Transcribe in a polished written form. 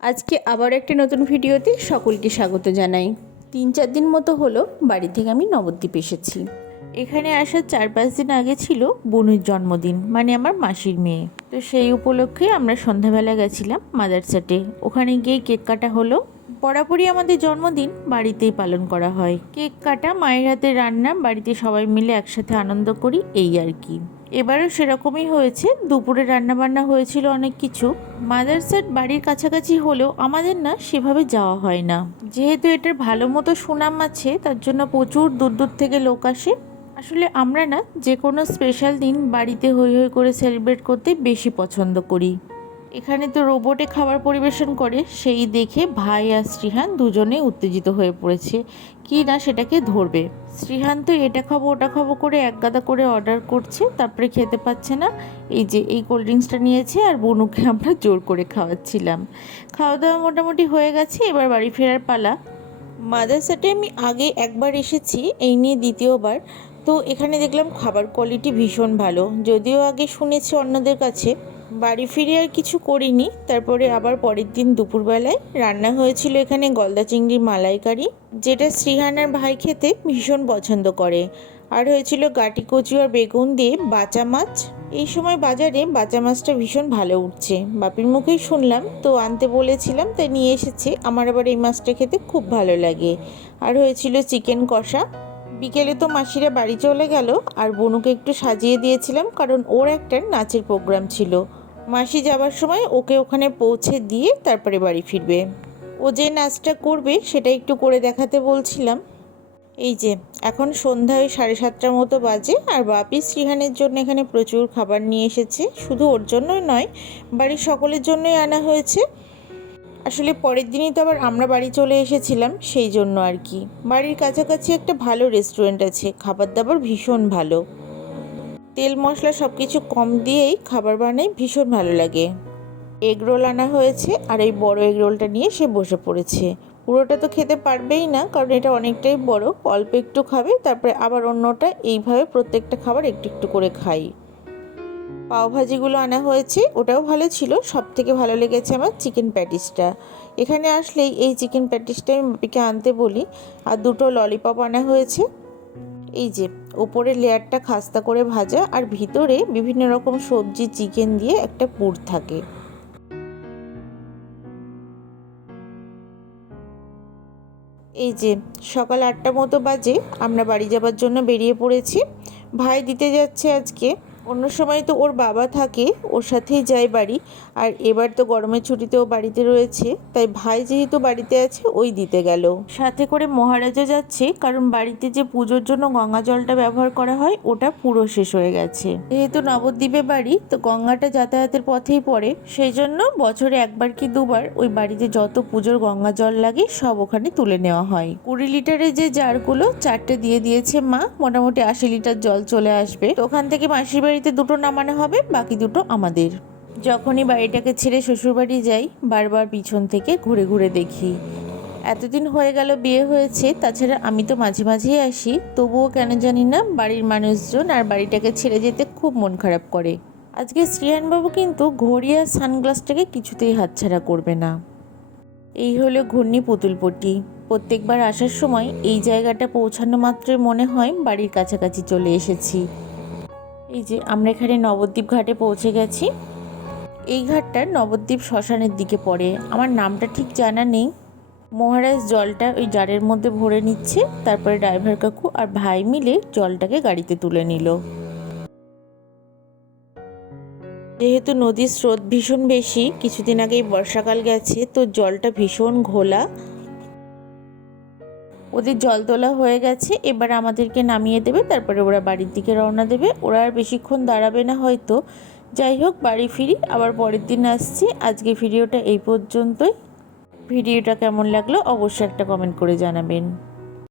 আজকে আবার একটি নতুন ভিডিওতে সকলকে স্বাগত জানাই। 3-4 দিন মতো হলো বাড়ি থেকে আমি নবদ্বীপ এসেছি। এখানে আসার 4-5 দিন আগে ছিল বনুর জন্মদিন, মানে আমার মাসির মেয়ে। তো সেই উপলক্ষে আমরা সন্ধ্যাবেলা গেছিলাম মাদারসাটে। ওখানে গিয়ে কেক কাটা হলো। বরাবরই আমাদের জন্মদিন বাড়িতেই পালন করা হয়। কেক কাটা, মায়ের হাতে রান্না, বাড়িতে সবাই মিলে একসাথে আনন্দ করি, এই আর কি। এবারও সেরকমই হয়েছে। দুপুরে রান্নাবান্না হয়েছিল অনেক কিছু। মাদারসাট বাড়ির কাছাকাছি হলেও আমাদের না সেভাবে যাওয়া হয় না। যেহেতু এটার ভালো মতো সুনাম আছে, তার জন্য প্রচুর দূর দূর থেকে লোক আসে। আসলে আমরা না যে কোনো স্পেশাল দিন বাড়িতে হই হই করে সেলিব্রেট করতে বেশি পছন্দ করি। এখানে তো রোবটে খাবার পরিবেশন করে, সেই দেখে ভাই আর শ্রীহান দুজনেই উত্তেজিত হয়ে পড়েছে কি না সেটাকে ধরবে। শ্রীহান তো এটা খাবো ওটা খাবো করে একগাদা করে অর্ডার করছে, তারপরে খেতে পাচ্ছে না। এই যে এই কোল্ড ড্রিঙ্কসটা নিয়েছে আর বনুকে আমরা জোর করে খাওয়াচ্ছিলাম। খাওয়া দাওয়া মোটামুটি হয়ে গেছে, এবার বাড়ি ফেরার পালা। মাদারসাটে আমি আগে একবার এসেছি, এই নিয়ে দ্বিতীয়বার। তো এখানে দেখলাম খাবার কোয়ালিটি ভীষণ ভালো, যদিও আগে শুনেছি অন্যদের কাছে। বাড়ি ফিরে আর কিছু করিনি। তারপরে আবার পরের দিন দুপুরবেলায় রান্না হয়েছিল এখানে গলদা চিংড়ির মালাইকারি, যেটা শ্রীহানার ভাই খেতে ভীষণ পছন্দ করে। আর হয়েছিল গাটি কচু আর বেগুন দিয়ে বাঁচা মাছ। এই সময় বাজারে বাঁচা মাছটা ভীষণ ভালো উঠছে, বাপির মুখেই শুনলাম, তো আনতে বলেছিলাম তাই নিয়ে এসেছে। আমার আবার এই মাছটা খেতে খুব ভালো লাগে। আর হয়েছিল চিকেন কষা। বিকেলে তো মাসিরা বাড়ি চলে গেল, আর বনুকে একটু সাজিয়ে দিয়েছিলাম, কারণ ওর একটা নাচের প্রোগ্রাম ছিল। মাসি যাবার সময় ওকে ওখানে পৌঁছে দিয়ে তারপরে বাড়ি ফিরবে। ও যে নাচটা করবে সেটা একটু করে দেখাতে বলছিলাম। এই যে এখন সন্ধ্যায় 7:30টার মতো বাজে, আর বাপি শ্রীহানের জন্য এখানে প্রচুর খাবার নিয়ে এসেছে। শুধু ওর জন্যই নয়, বাড়ির সকলের জন্যই আনা হয়েছে। আসলে পরের দিনই তো আবার আমরা বাড়ি চলে এসেছিলাম, সেই জন্য আর কি। বাড়ির কাছাকাছি একটা ভালো রেস্টুরেন্ট আছে, খাবার দাবার ভীষণ ভালো। তেল মশলা সব কিছু কম দিয়েই খাবার বানাই, ভীষণ ভালো লাগে। এগ রোল আনা হয়েছে, আর এই বড় এগ রোলটা নিয়ে সে বসে পড়েছে। পুরোটা তো খেতে পারবেই না, কারণ এটা অনেকটাই বড়। অল্প একটু খাবে, তারপরে আবার অন্যটা। এইভাবে প্রত্যেকটা খাবার একটু একটু করে খাই। পাওভাজিগুলো আনা হয়েছে, ওটাও ভালো ছিল। সব থেকে ভালো লেগেছে আমার চিকেন প্যাটিসটা। এখানে আসলেই এই চিকেন প্যাটিসটা আমি বাপিকে আনতে বলি। আর দুটো ললিপপ আনা হয়েছে। এই যে ওপরের লেয়ারটা খাস্তা করে ভাজা, আর ভিতরে বিভিন্ন রকম সবজি চিকেন দিয়ে একটা পুর থাকে। এই যে সকাল 8টা মতো বাজে, আমরা বাড়ি যাবার জন্য বেরিয়ে পড়েছি। ভাই দিতে যাচ্ছে আজকে। অন্য সময় তো ওর বাবা থাকে, ওর সাথেই যায় বাড়ি। আর এবার তো গরমের ছুটিতেও বাড়িতে রয়েছে, তাই ভাই যেহেতু বাড়িতে আছে ওই দিতে গেল। সাথে করে মহারাজও যাচ্ছে, কারণ বাড়িতে যে পুজোর জন্য গঙ্গা জলটা ব্যবহার করা হয় ওটা পুরো শেষ হয়ে গেছে। যেহেতু নবদ্বীপে বাড়ি, তো গঙ্গাটা যাতায়াতের পথেই পড়ে, সেই জন্য বছরে একবার কি দুবার ওই বাড়িতে যত পুজোর গঙ্গা জল লাগে সব ওখানে তুলে নেওয়া হয়। 20 লিটারের যে জারগুলো 4টে দিয়ে দিয়েছে মা, মোটামুটি 80 লিটার জল চলে আসবে। তো ওখান থেকে মাসির বাড়িতে 2টো নামানো হবে, বাকি 2টো আমাদের। যখনই বাড়িটাকে ছেড়ে শ্বশুরবাড়ি যাই, বারবার পিছন থেকে ঘুরে ঘুরে দেখি। এতদিন হয়ে গেল বিয়ে হয়েছে, তাছাড়া আমি তো মাঝে মাঝেই আসি, তবুও কেন জানি না বাড়ির মানুষজন আর বাড়িটাকে ছেড়ে যেতে খুব মন খারাপ করে। আজকে শ্রীহানবাবু কিন্তু ঘড়ি আর সানগ্লাসটাকে কিছুতেই হাতছাড়া করবে না। এই হলো ঘূর্ণি পুতুলপট্টি। প্রত্যেকবার আসার সময় এই জায়গাটা পৌঁছানো মাত্রই মনে হয় বাড়ির কাছাকাছি চলে এসেছি। এই যে আমরা এখানে নবদ্বীপ ঘাটে পৌঁছে গেছি। এই ঘাটটা নবদ্বীপ শ্মশানের দিকে পড়ে, আমার নামটা ঠিক জানা নেই। মহারাজ জলটা ওই জারের মধ্যে ভরে নিচ্ছে, তারপরে ড্রাইভার কাকু আর ভাই মিলে জলটাকে গাড়িতে তুলে নিল। যেহেতু নদীর স্রোত ভীষণ বেশি, কিছুদিন আগেই বর্ষাকাল গেছে, তো জলটা ভীষণ ঘোলা। ওদের জল তোলা হয়ে গেছে, এবার আমাদেরকে নামিয়ে দেবে, তারপরে ওরা বাড়ির দিকে রওনা দেবে। ওরা আর বেশিক্ষণ দাঁড়াবে না হয়তো। যাই হোক, বাড়ি ফিরি, আবার পরের দিন আসছি। আজকে ভিডিওটা এই পর্যন্তই। ভিডিওটা কেমন লাগলো অবশ্যই একটা কমেন্ট করে জানাবেন।